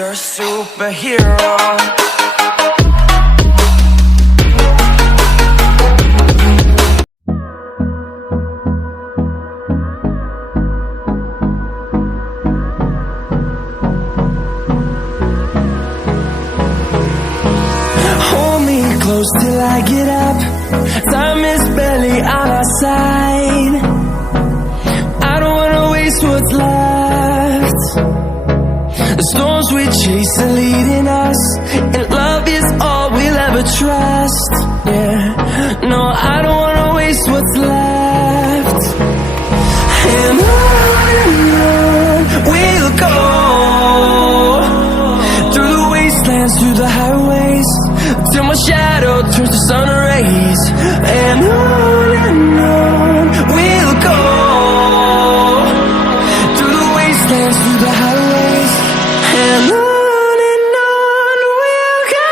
You're a superhero. Hold me close till I get up. Time is barely on our side. I don't wanna waste what's left. The storms we chase are leading us, and love is all we'll ever trust. Yeah, no, I don't wanna waste what's left. And on we'll go, through the wastelands, through the highways, till my shadow turns to sun rays. And on we'll go, through the wastelands, through the highways, and on we'll go.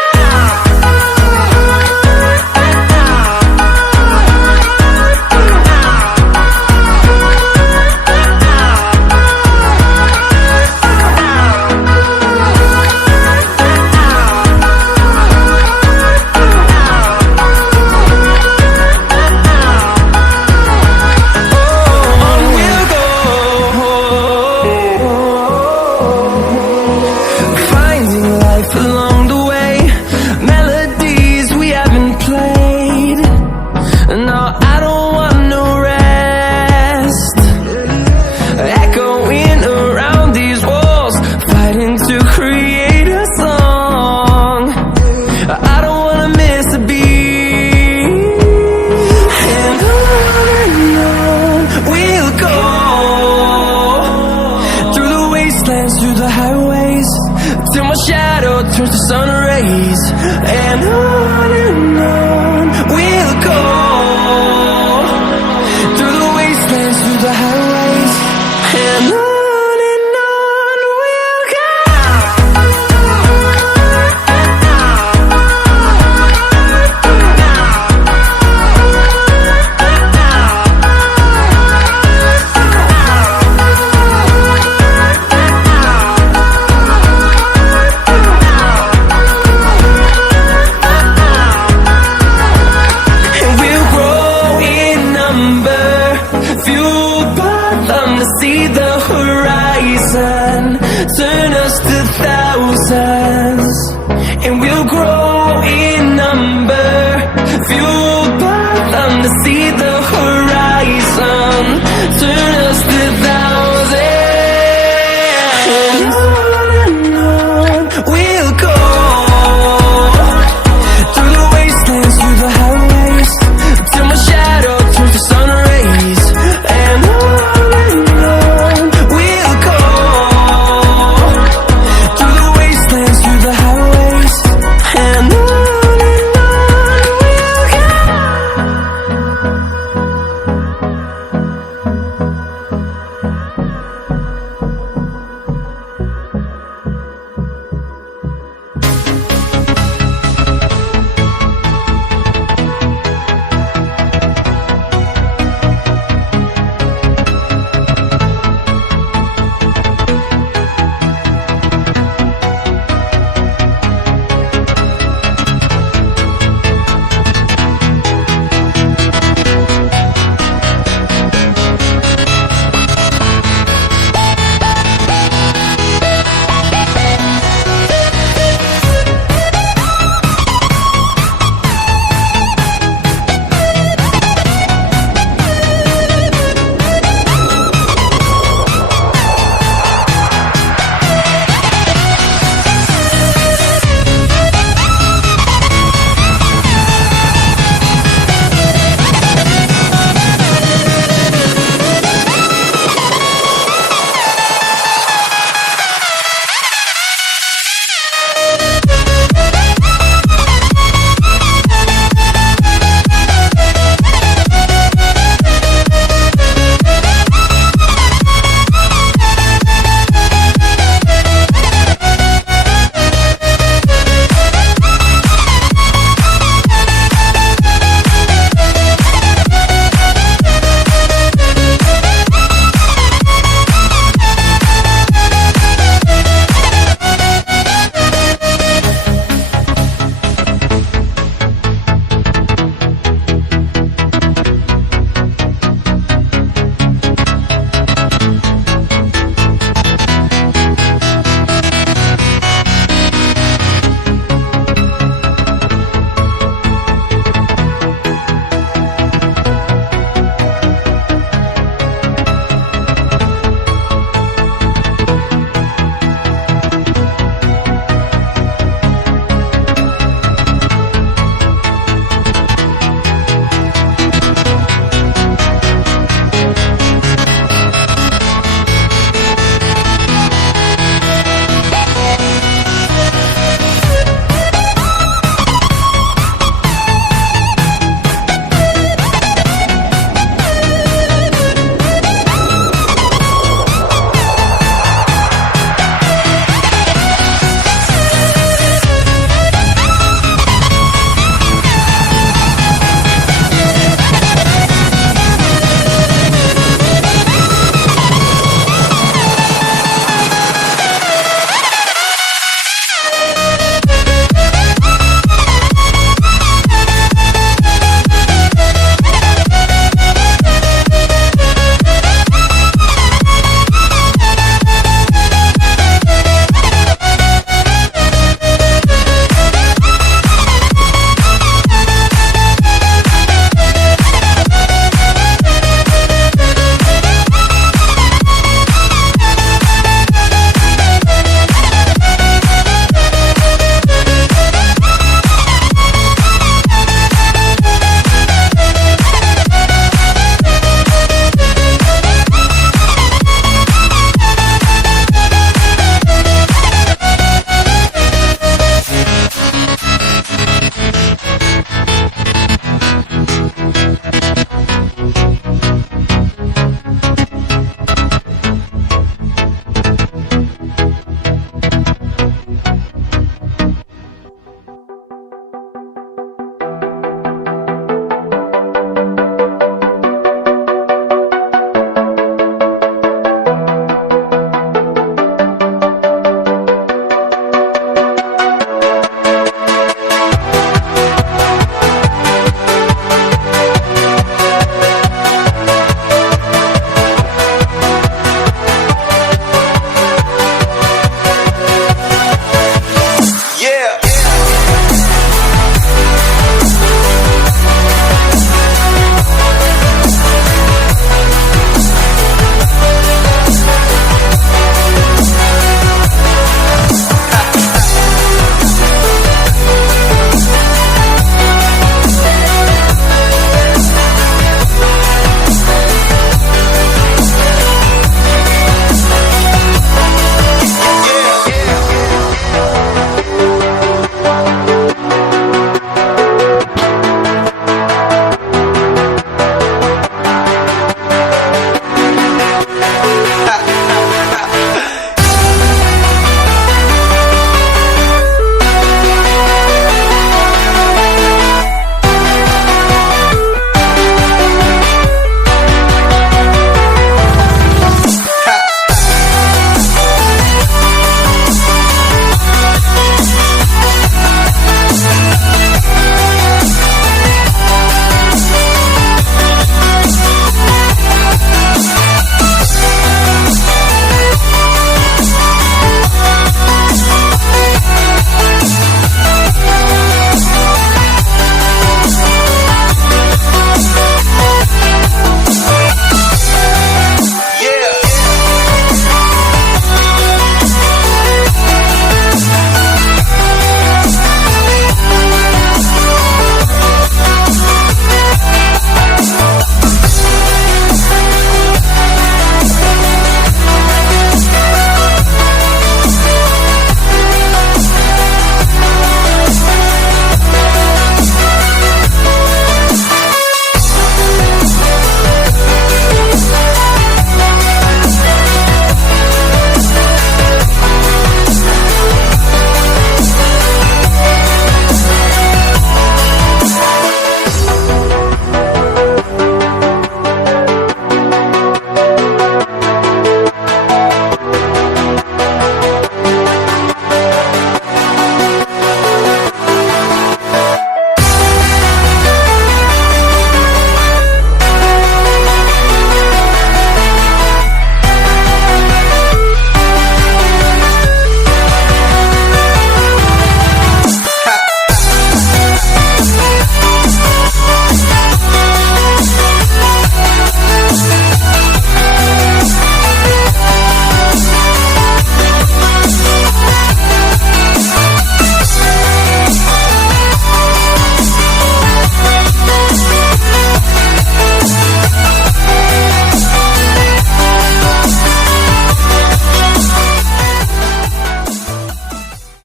Along the way, melodies we haven't played. No, I don't want no rest. Echoing around these walls, fighting to create a song. I don't wanna miss a beat. And on we'll go, through the wastelands, through the highways, till my shadow turns to sun rays. And on we'll go, through the wastelands, through the highways, and on we'll go. Fueled by them to see the horizon, turn us to thousands.